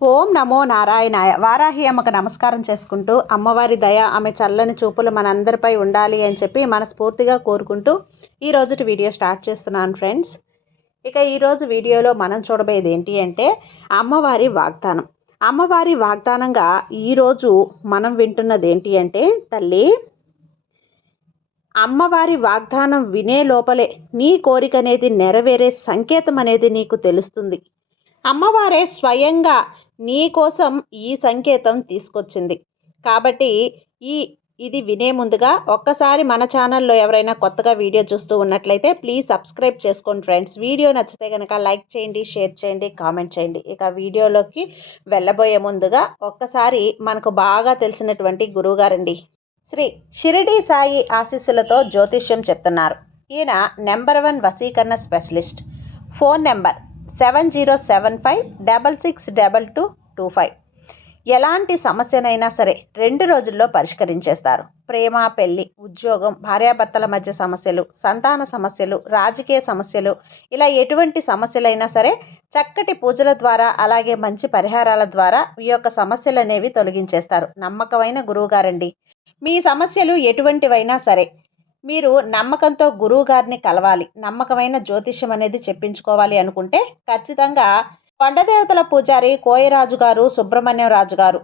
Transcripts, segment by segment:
ఓం నమో నారాయణాయ. వారాహి అమ్మకు నమస్కారం చేసుకుంటూ అమ్మవారి దయ ఆమె చల్లని చూపులు మనందరిపై ఉండాలి అని చెప్పి మనస్ఫూర్తిగా కోరుకుంటూ ఈ రోజుటి వీడియో స్టార్ట్ చేస్తున్నాను ఫ్రెండ్స్. ఇక ఈరోజు వీడియోలో మనం చూడబోయేది ఏంటి అంటే అమ్మవారి వాగ్దానం. అమ్మవారి వాగ్దానంగా ఈరోజు మనం వింటున్నది ఏంటి అంటే తల్లి అమ్మవారి వాగ్దానం వినే లోపలే నీ కోరిక అనేది నెరవేరే సంకేతం అనేది నీకు తెలుస్తుంది. అమ్మవారే స్వయంగా నీ కోసం ఈ సంకేతం తీసుకొచ్చింది. కాబట్టి ఈ ఇది వినే ముందుగా ఒక్కసారి మన ఛానల్లో ఎవరైనా కొత్తగా వీడియో చూస్తూ ఉన్నట్లయితే ప్లీజ్ సబ్స్క్రైబ్ చేసుకోండి ఫ్రెండ్స్. వీడియో నచ్చితే కనుక లైక్ చేయండి షేర్ చేయండి కామెంట్ చేయండి. ఇక వీడియోలోకి వెళ్ళబోయే ముందుగా ఒక్కసారి మనకు బాగా తెలిసినటువంటి గురువుగారండి. శ్రీ షిరిడి సాయి ఆశీస్సులతో జ్యోతిష్యం చెప్తున్నారు. ఈయన number one వసీకరణ specialist. Phone number seven zero seven five double six double two two five. ఎలాంటి సమస్యనైనా సరే రెండు రోజుల్లో పరిష్కరించేస్తారు. ప్రేమ పెళ్ళి ఉద్యోగం భార్యాభర్తల మధ్య సమస్యలు సంతాన సమస్యలు రాజకీయ సమస్యలు ఇలా ఎటువంటి సమస్యలైనా సరే చక్కటి పూజల ద్వారా అలాగే మంచి పరిహారాల ద్వారా ఈ యొక్క సమస్యలు అనేవి తొలగించేస్తారు. నమ్మకమైన గురువుగారండి. మీ సమస్యలు ఎటువంటివైనా సరే మీరు నమ్మకంతో గురువు గారిని కలవాలి నమ్మకమైన జ్యోతిష్యం అనేది చెప్పించుకోవాలి అనుకుంటే ఖచ్చితంగా కొండదేవతల పూజారి కోయరాజు గారు సుబ్రహ్మణ్యం రాజు గారు.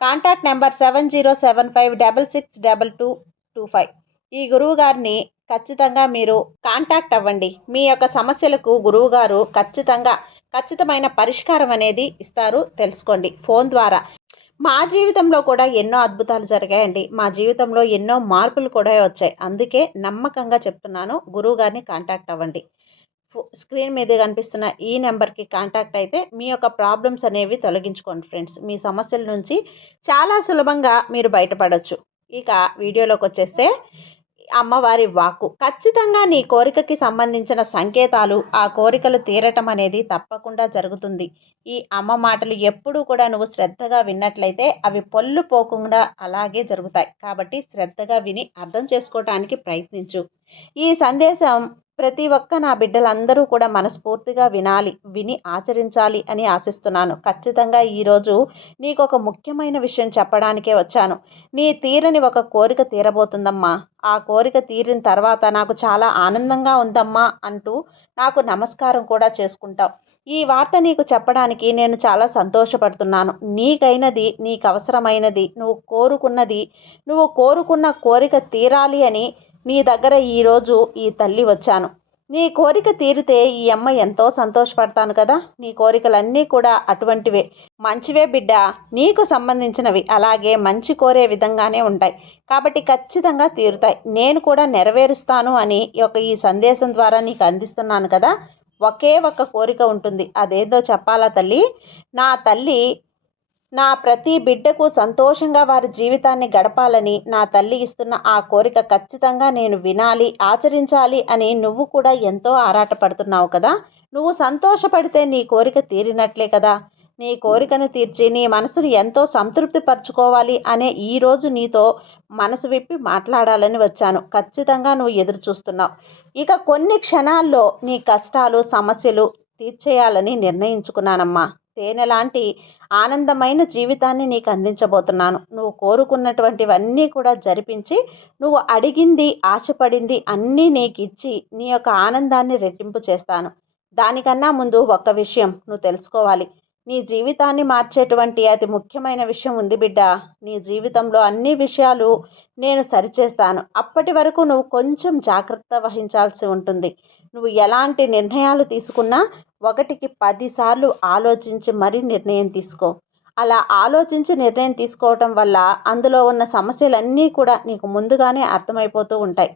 Contact number seven zero seven five double six double two two five. ఈ గురువు గారిని ఖచ్చితంగా మీరు కాంటాక్ట్ అవ్వండి. మీ యొక్క సమస్యలకు గురువు గారు ఖచ్చితంగా ఖచ్చితమైన పరిష్కారం అనేది ఇస్తారు తెలుసుకోండి. ఫోన్ ద్వారా. మా జీవితంలో కూడా ఎన్నో అద్భుతాలు జరిగాయండి. మా జీవితంలో ఎన్నో మార్పులు కూడా వచ్చాయి. అందుకే నమ్మకంగా చెప్తున్నాను గురువు గారిని కాంటాక్ట్ అవ్వండి. స్క్రీన్ మీద కనిపిస్తున్న ఈ నెంబర్కి కాంటాక్ట్ అయితే మీ యొక్క ప్రాబ్లమ్స్ అనేవి తొలగించుకోండి ఫ్రెండ్స్. మీ సమస్యల నుంచి చాలా సులభంగా మీరు బయటపడవచ్చు ఇక వీడియోలోకి వచ్చేస్తే అమ్మవారి వాక్కు. ఖచ్చితంగా నీ కోరికకి సంబంధించిన సంకేతాలు ఆ కోరికలు తీరటం అనేది తప్పకుండా జరుగుతుంది. ఈ అమ్మ మాటలు ఎప్పుడూ కూడా నువ్వు శ్రద్ధగా విన్నట్లయితే అవి పొల్లు పోకుండా అలాగే జరుగుతాయి. కాబట్టి శ్రద్ధగా విని అర్థం చేసుకోవటానికి ప్రయత్నించు. ఈ సందేశం ప్రతి ఒక్క నా బిడ్డలందరూ కూడా మనస్ఫూర్తిగా వినాలి విని ఆచరించాలి అని ఆశిస్తున్నాను. ఖచ్చితంగా ఈరోజు నీకు ఒక ముఖ్యమైన విషయం చెప్పడానికే వచ్చాను. నీ తీరని ఒక కోరిక తీరబోతుందమ్మా. ఆ కోరిక తీరిన తర్వాత నాకు చాలా ఆనందంగా ఉందమ్మా అంటూ నాకు నమస్కారం కూడా చేసుకుంటావు. ఈ వార్త నీకు చెప్పడానికి నేను చాలా సంతోషపడుతున్నాను. నీకైనది నీకు అవసరమైనది నువ్వు కోరుకున్నది నువ్వు కోరుకున్న కోరిక తీరాలి అని నీ దగ్గర ఈరోజు ఈ తల్లి వచ్చాను. నీ కోరిక తీరితే ఈ అమ్మ ఎంతో సంతోషపడతాను కదా? నీ కోరికలన్నీ కూడా అటువంటివే. మంచివే బిడ్డ నీకు సంబంధించినవి అలాగే మంచి కోరే విధంగానే ఉంటాయి. కాబట్టి ఖచ్చితంగా తీరుతాయి. నేను కూడా నెరవేరుస్తాను అని ఒక ఈ సందేశం ద్వారా నీకు అందిస్తున్నాను కదా? ఒకే ఒక్క కోరిక ఉంటుంది. అదేదో చెప్పాలా తల్లి? నా తల్లి నా ప్రతి బిడ్డకు సంతోషంగా వారి జీవితాన్ని గడపాలని నా తల్లి ఇస్తున్న ఆ కోరిక ఖచ్చితంగా నేను వినాలి ఆచరించాలి అని నువ్వు కూడా ఎంతో ఆరాటపడుతున్నావు కదా. నువ్వు సంతోషపడితే నీ కోరిక తీరినట్లే కదా. నీ కోరికను తీర్చి నీ మనసును ఎంతో సంతృప్తి పరచుకోవాలి అనే ఈరోజు నీతో మనసు విప్పి మాట్లాడాలని వచ్చాను. ఖచ్చితంగా నువ్వు ఎదురు చూస్తున్నావు ఇక కొన్ని క్షణాల్లో నీ కష్టాలు సమస్యలు తీర్చేయాలని నిర్ణయించుకున్నానమ్మా. తేనె లాంటి ఆనందమైన జీవితాన్ని నీకు అందించబోతున్నాను. నువ్వు కోరుకున్నటువంటివన్నీ కూడా జరిపించి నువ్వు అడిగింది ఆశపడింది అన్నీ నీకు ఇచ్చి నీ యొక్క ఆనందాన్ని రెట్టింపు చేస్తాను. దానికన్నా ముందు ఒక్క విషయం నువ్వు తెలుసుకోవాలి. నీ జీవితాన్ని మార్చేటువంటి అతి ముఖ్యమైన విషయం ఉంది బిడ్డ. నీ జీవితంలో అన్ని విషయాలు నేను సరిచేస్తాను. అప్పటి వరకు నువ్వు కొంచెం జాగ్రత్త వహించాల్సి ఉంటుంది. నువ్వు ఎలాంటి నిర్ణయాలు తీసుకున్నా ఒకటికి పదిసార్లు ఆలోచించి మరీ నిర్ణయం తీసుకో. అలా ఆలోచించి నిర్ణయం తీసుకోవటం వల్ల అందులో ఉన్న సమస్యలన్నీ కూడా నీకు ముందుగానే అర్థమైపోతూ ఉంటాయి.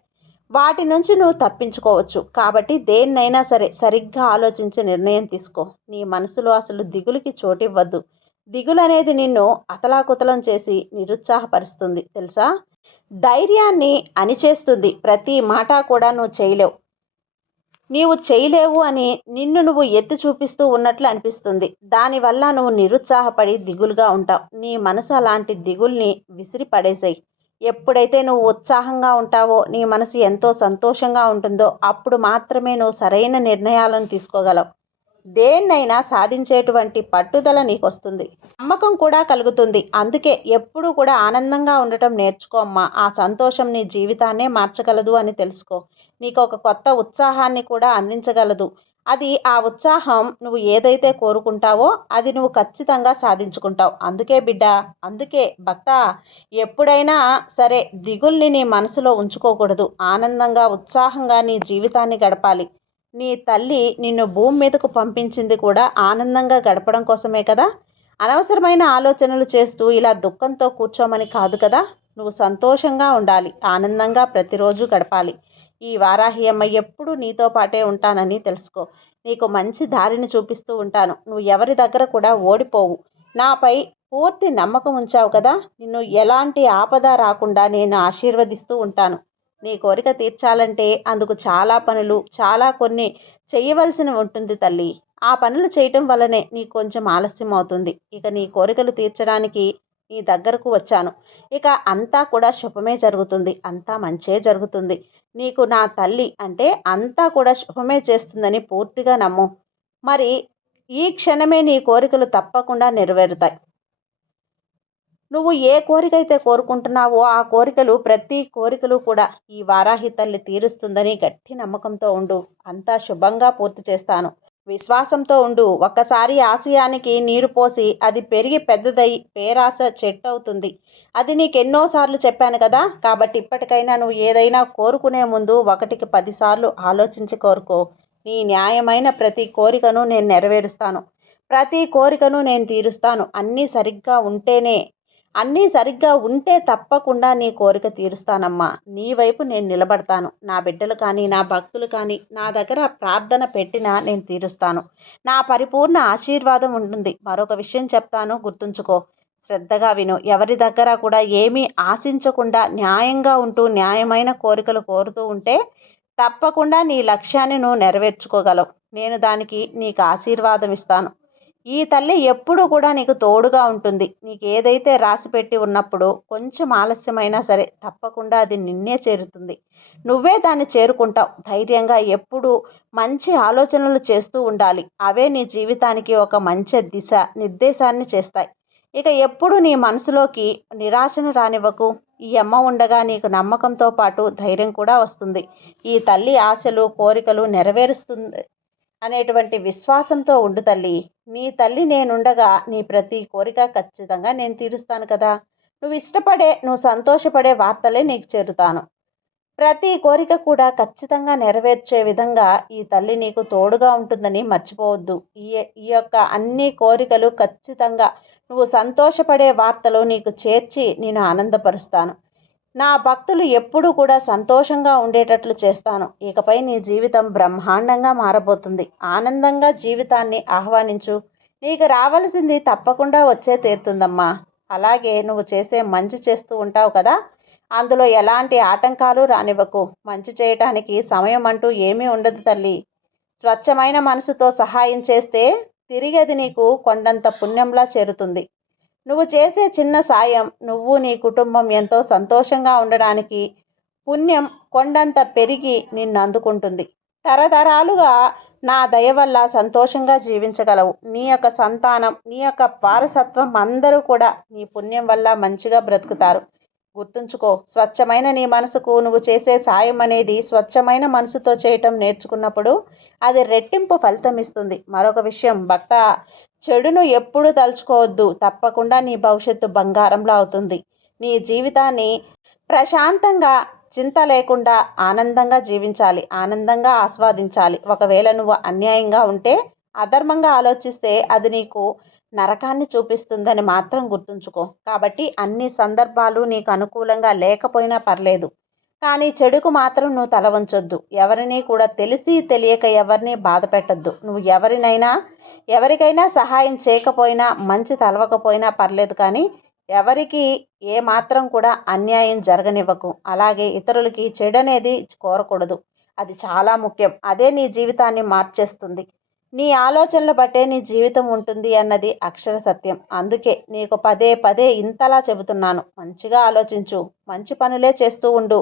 వాటి నుంచి నువ్వు తప్పించుకోవచ్చు. కాబట్టి దేన్నైనా సరే సరిగ్గా ఆలోచించి నిర్ణయం తీసుకో. నీ మనసులో అసలు దిగులుకి చోటివ్వద్దు. దిగులు అనేది నిన్ను అతలాకుతలం చేసి నిరుత్సాహపరుస్తుంది తెలుసా? ధైర్యాన్ని అణిచేస్తుంది. ప్రతి మాట కూడా నువ్వు చేయలేవు. నీవు చేయలేవు అని నిన్ను నువ్వు ఎత్తి చూపిస్తూ ఉన్నట్లు అనిపిస్తుంది. దానివల్ల నువ్వు నిరుత్సాహపడి దిగులుగా ఉంటావు. నీ మనసు అలాంటి దిగుల్ని విసిరి పడేసాయి. ఎప్పుడైతే నువ్వు ఉత్సాహంగా ఉంటావో నీ మనసు ఎంతో సంతోషంగా ఉంటుందో అప్పుడు మాత్రమే నువ్వు సరైన నిర్ణయాలను తీసుకోగలవు. దేన్నైనా సాధించేటువంటి పట్టుదల నీకు వస్తుంది నమ్మకం కూడా కలుగుతుంది. అందుకే ఎప్పుడూ కూడా ఆనందంగా ఉండటం నేర్చుకో అమ్మా. ఆ సంతోషం నీ జీవితాన్నే మార్చగలదు అని తెలుసుకో. నీకు ఒక కొత్త ఉత్సాహాన్ని కూడా అందించగలదు. అది ఆ ఉత్సాహం నువ్వు ఏదైతే కోరుకుంటావో అది నువ్వు ఖచ్చితంగా సాధించుకుంటావు. అందుకే బిడ్డ అందుకే భక్త ఎప్పుడైనా సరే దిగుల్ని నీ మనసులో ఉంచుకోకూడదు. ఆనందంగా ఉత్సాహంగా నీ జీవితాన్ని గడపాలి. నీ తల్లి నిన్ను భూమి మీదకు పంపించింది కూడా ఆనందంగా గడపడం కోసమే కదా? అనవసరమైన ఆలోచనలు చేస్తూ ఇలా దుఃఖంతో కూర్చోమని కాదు కదా? నువ్వు సంతోషంగా ఉండాలి. ఆనందంగా ప్రతిరోజు గడపాలి. ఈ వారాహి అమ్మ ఎప్పుడూ నీతో పాటే ఉంటానని తెలుసుకో. నీకు మంచి దారిని చూపిస్తూ ఉంటాను. నువ్వు ఎవరి దగ్గర కూడా ఓడిపోవు. నాపై పూర్తి నమ్మకం ఉంచావు కదా? నిన్ను ఎలాంటి ఆపద రాకుండా నేను ఆశీర్వదిస్తూ ఉంటాను. నీ కోరిక తీర్చాలంటే అందుకు చాలా పనులు చాలా కొన్ని చేయవలసిన ఉంటుంది తల్లి. ఆ పనులు చేయటం వల్లనే నీకు కొంచెం ఆలస్యం అవుతుంది. ఇక నీ కోరికలు తీర్చడానికి నీ దగ్గరకు వచ్చాను. ఇక అంతా కూడా శుభమే జరుగుతుంది. అంతా మంచే జరుగుతుంది. నీకు నా తల్లి అంటే అంతా కూడా శుభమే చేస్తుందని పూర్తిగా నమ్ము. మరి ఈ క్షణమే నీ కోరికలు తప్పకుండా నెరవేరుతాయి. నువ్వు ఏ కోరిక అయితే కోరుకుంటున్నావో ఆ కోరికలు ప్రతి కోరికలు కూడా ఈ వారాహి తల్లి తీరుస్తుందని గట్టి నమ్మకంతో ఉండు. అంతా శుభంగా పూర్తి చేస్తాను. విశ్వాసంతో ఉండు. ఒక్కసారి ఆశయానికి నీరు పోసి అది పెరిగి పెద్దదై పేరాస చెట్టు అవుతుంది అది నీకు ఎన్నోసార్లు చెప్పాను కదా. కాబట్టి ఇప్పటికైనా నువ్వు ఏదైనా కోరుకునే ముందు ఒకటికి పదిసార్లు ఆలోచించి కోరుకో నీ న్యాయమైన ప్రతి కోరికను నేను నెరవేరుస్తాను. ప్రతి కోరికను నేను తీరుస్తాను. అన్నీ సరిగ్గా ఉంటేనే అన్నీ సరిగ్గా ఉంటే తప్పకుండా నీ కోరిక తీరుస్తానమ్మా. నీ వైపు నేను నిలబడతాను. నా బిడ్డలు కానీ నా భక్తులు కానీ నా దగ్గర ప్రార్థన పెట్టినా నేను తీరుస్తాను. నా పరిపూర్ణ ఆశీర్వాదం ఉంటుంది. మరొక విషయం చెప్తాను గుర్తుంచుకో. శ్రద్ధగా విను. ఎవరి దగ్గర కూడా ఏమీ ఆశించకుండా న్యాయంగా ఉంటూ న్యాయమైన కోరికలు కోరుతూ ఉంటే తప్పకుండా నీ లక్ష్యాన్ని నువ్వు నెరవేర్చుకోగలవు. నేను దానికి నీకు ఆశీర్వాదం ఇస్తాను. ఈ తల్లి ఎప్పుడూ కూడా నీకు తోడుగా ఉంటుంది. నీకు ఏదైతే రాసిపెట్టి ఉన్నప్పుడు కొంచెం ఆలస్యమైనా సరే తప్పకుండా అది నిన్నే చేరుతుంది. నువ్వే దాన్ని చేరుకుంటావు. ధైర్యంగా ఎప్పుడూ మంచి ఆలోచనలు చేస్తూ ఉండాలి. అవే నీ జీవితానికి ఒక మంచి దిశ నిర్దేశాన్ని చేస్తాయి. ఇక ఎప్పుడు నీ మనసులోకి నిరాశను రానివ్వకు. ఈ అమ్మ ఉండగా నీకు నమ్మకంతో పాటు ధైర్యం కూడా వస్తుంది. ఈ తల్లి ఆశలు కోరికలు నెరవేరుస్తుంది అనేటువంటి విశ్వాసంతో ఉండు తల్లి. నీ తల్లి నేనుండగా నీ ప్రతి కోరిక ఖచ్చితంగా నేను తీరుస్తాను కదా. నువ్వు ఇష్టపడే నువ్వు సంతోషపడే వార్తలే నీకు చేరుతాను. ప్రతి కోరిక కూడా ఖచ్చితంగా నెరవేర్చే విధంగా ఈ తల్లి నీకు తోడుగా ఉంటుందని మర్చిపోవద్దు. ఈ ఈ యొక్క అన్ని కోరికలు ఖచ్చితంగా నువ్వు సంతోషపడే వార్తలు నీకు చేర్చి నేను ఆనందపరుస్తాను. నా భక్తులు ఎప్పుడూ కూడా సంతోషంగా ఉండేటట్లు చేస్తాను. ఇకపై నీ జీవితం బ్రహ్మాండంగా మారబోతుంది. ఆనందంగా జీవితాన్ని ఆహ్వానించు. నీకు రావలసింది తప్పకుండా వచ్చే తీరుతుందమ్మా. అలాగే నువ్వు చేసే మంచి చేస్తూ ఉంటావు కదా. అందులో ఎలాంటి ఆటంకాలు రానివ్వకు. మంచి చేయటానికి సమయం అంటూ ఏమీ ఉండదు తల్లి. స్వచ్ఛమైన మనసుతో సహాయం చేస్తే తిరిగి అది నీకు కొండంత పుణ్యంలా చేరుతుంది. నువ్వు చేసే చిన్న సాయం నువ్వు నీ కుటుంబం ఎంతో సంతోషంగా ఉండడానికి పుణ్యం కొండంత పెరిగి నిన్ను అందుకుంటుంది. తరతరాలుగా నా దయ వల్ల సంతోషంగా జీవించగలవు. నీ యొక్క సంతానం నీ యొక్క పారసత్వం అందరూ కూడా నీ పుణ్యం వల్ల మంచిగా బ్రతుకుతారు. గుర్తుంచుకో స్వచ్ఛమైన నీ మనసుకు నువ్వు చేసే సాయం అనేది స్వచ్ఛమైన మనసుతో చేయటం నేర్చుకున్నప్పుడు అది రెట్టింపు ఫలితం ఇస్తుంది. మరొక విషయం భక్త చెడును ఎప్పుడు తలుచుకోవద్దు. తప్పకుండా నీ భవిష్యత్తు బంగారంలో అవుతుంది. నీ జీవితాన్ని ప్రశాంతంగా చింత లేకుండా ఆనందంగా జీవించాలి. ఆనందంగా ఆస్వాదించాలి. ఒకవేళ నువ్వు అన్యాయంగా ఉంటే అధర్మంగా ఆలోచిస్తే అది నీకు నరకాన్ని చూపిస్తుందని మాత్రం గుర్తుంచుకో. కాబట్టి అన్ని సందర్భాలు నీకు అనుకూలంగా లేకపోయినా పర్లేదు. కానీ చెడుకు మాత్రం నువ్వు తల వంచొద్దు. ఎవరిని కూడా తెలిసి తెలియక ఎవరిని బాధ పెట్టద్దు. నువ్వు ఎవరినైనా ఎవరికైనా సహాయం చేయకపోయినా మంచి తలవకపోయినా పర్లేదు కానీ ఎవరికి ఏ మాత్రం కూడా అన్యాయం జరగనివ్వకు. అలాగే ఇతరులకి చెడు అనేది కోరకూడదు. అది చాలా ముఖ్యం. అదే నీ జీవితాన్ని మార్చేస్తుంది. నీ ఆలోచనలు బట్టే నీ జీవితం ఉంటుంది అన్నది అక్షర సత్యం. అందుకే నీకు పదే పదే ఇంతలా చెబుతున్నాను. మంచిగా ఆలోచించు. మంచి పనులే చేస్తూ ఉండు.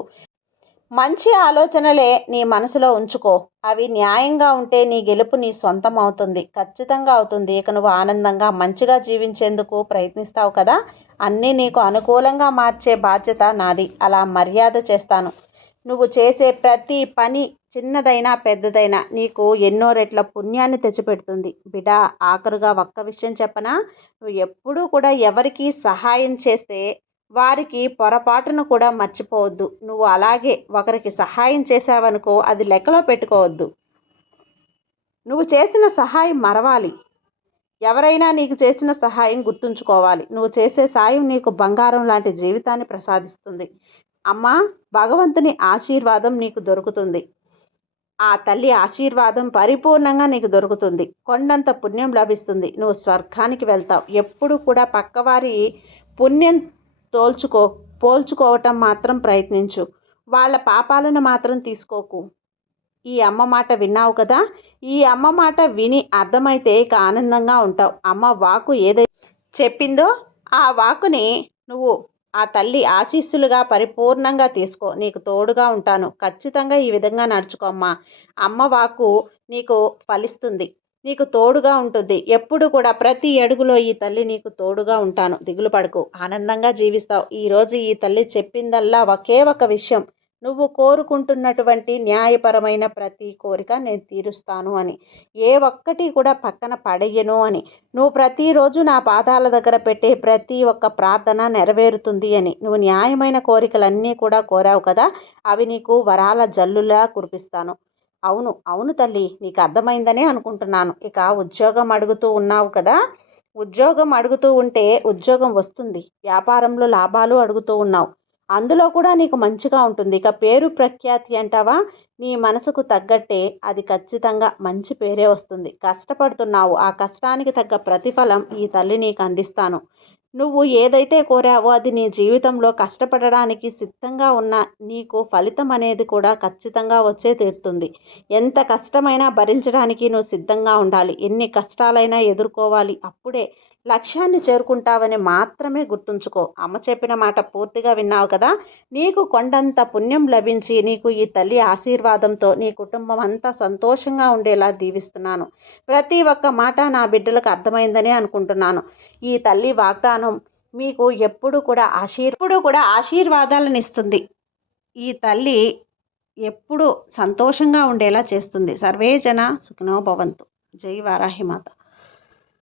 మంచి ఆలోచనలే నీ మనసులో ఉంచుకో. అవి న్యాయంగా ఉంటే నీ గెలుపు నీ సొంతం అవుతుంది. ఖచ్చితంగా అవుతుంది. ఇక నువ్వు ఆనందంగా మంచిగా జీవించేందుకు ప్రయత్నిస్తావు కదా? అన్నీ నీకు అనుకూలంగా మార్చే బాధ్యత నాది. అలా మర్యాద చేస్తాను. నువ్వు చేసే ప్రతి పని చిన్నదైనా పెద్దదైనా నీకు ఎన్నో రెట్ల పుణ్యాన్ని తెచ్చిపెడుతుంది. బిడ్డ ఆఖరుగా ఒక్క విషయం చెప్పనా? నువ్వు ఎప్పుడూ కూడా ఎవరికి సహాయం చేస్తే వారికి పొరపాటును కూడా మర్చిపోవద్దు. నువ్వు అలాగే ఒకరికి సహాయం చేసావనుకో అది లెక్కలో పెట్టుకోవద్దు. నువ్వు చేసిన సహాయం మరవాలి. ఎవరైనా నీకు చేసిన సహాయం గుర్తుంచుకోవాలి. నువ్వు చేసే సాయం నీకు బంగారం లాంటి జీవితాన్ని ప్రసాదిస్తుంది. అమ్మా భగవంతుని ఆశీర్వాదం నీకు దొరుకుతుంది. ఆ తల్లి ఆశీర్వాదం పరిపూర్ణంగా నీకు దొరుకుతుంది. కొండంత పుణ్యం లభిస్తుంది. నువ్వు స్వర్గానికి వెళ్తావు. ఎప్పుడు కూడా పక్కవారి పుణ్యం తోల్చుకో పోల్చుకోవటం మాత్రం ప్రయత్నించు. వాళ్ళ పాపాలను మాత్రం తీసుకోకు. ఈ అమ్మ మాట విన్నావు కదా? ఈ అమ్మ మాట విని అర్థమైతే ఇక ఆనందంగా ఉంటావు. అమ్మ వాకు ఏదైతే చెప్పిందో ఆ వాకుని నువ్వు ఆ తల్లి ఆశీస్సులుగా పరిపూర్ణంగా తీసుకో. నీకు తోడుగా ఉంటాను. ఖచ్చితంగా ఈ విధంగా నడుచుకోమ్మా అమ్మ. వాకు నీకు ఫలిస్తుంది. నీకు తోడుగా ఉంటుంది. ఎప్పుడు కూడా ప్రతి అడుగులో ఈ తల్లి నీకు తోడుగా ఉంటాను. దిగులు పడకు. ఆనందంగా జీవిస్తావు. ఈరోజు ఈ తల్లి చెప్పిందల్లా ఒకే ఒక విషయం. నువ్వు కోరుకుంటున్నటువంటి న్యాయపరమైన ప్రతి కోరిక నేను తీరుస్తాను అని. ఏ ఒక్కటి కూడా పక్కన పడయ్యను అని. నువ్వు ప్రతిరోజు నా పాదాల దగ్గర పెట్టే ప్రతి ఒక్క ప్రార్థన నెరవేరుతుంది అని. నువ్వు న్యాయమైన కోరికలన్నీ కూడా కోరావు కదా? అవి నీకు వరాల జల్లులా కురిపిస్తాను. అవును అవును తల్లి. నీకు అర్థమైందనే అనుకుంటున్నాను. ఇక ఉద్యోగం అడుగుతూ ఉన్నావు కదా! ఉద్యోగం అడుగుతూ ఉంటే ఉద్యోగం వస్తుంది. వ్యాపారంలో లాభాలు అడుగుతూ ఉన్నావు. అందులో కూడా నీకు మంచిగా ఉంటుంది. ఇక పేరు ప్రఖ్యాతి అంటావా? నీ మనసుకు తగ్గట్టే అది ఖచ్చితంగా మంచి పేరే వస్తుంది. కష్టపడుతున్నావు. ఆ కష్టానికి తగ్గ ప్రతిఫలం ఈ తల్లి నీకు అందిస్తాను. నువ్వు ఏదైతే కోరావో అది నీ జీవితంలో కష్టపడడానికి సిద్ధంగా ఉన్న నీకు ఫలితం అనేది కూడా ఖచ్చితంగా వచ్చే తీరుతుంది. ఎంత కష్టమైనా భరించడానికి నువ్వు సిద్ధంగా ఉండాలి. ఎన్ని కష్టాలైనా ఎదుర్కోవాలి. అప్పుడే లక్ష్యాన్ని చేరుకుంటావని మాత్రమే గుర్తుంచుకో. అమ్మ చెప్పిన మాట పూర్తిగా విన్నావు కదా? నీకు కొండంత పుణ్యం లభించి నీకు ఈ తల్లి ఆశీర్వాదంతో నీ కుటుంబం అంతా సంతోషంగా ఉండేలా దీవిస్తున్నాను. ప్రతి ఒక్క మాట నా బిడ్డలకు అర్థమైందని అనుకుంటున్నాను. ఈ తల్లి వాగ్దానం మీకు ఎప్పుడు కూడా ఆశీర్ ఎప్పుడు కూడా ఆశీర్వాదాలను ఇస్తుంది. ఈ తల్లి ఎప్పుడు సంతోషంగా ఉండేలా చేస్తుంది. సర్వే జన సుఖనో జై వారాహిమాత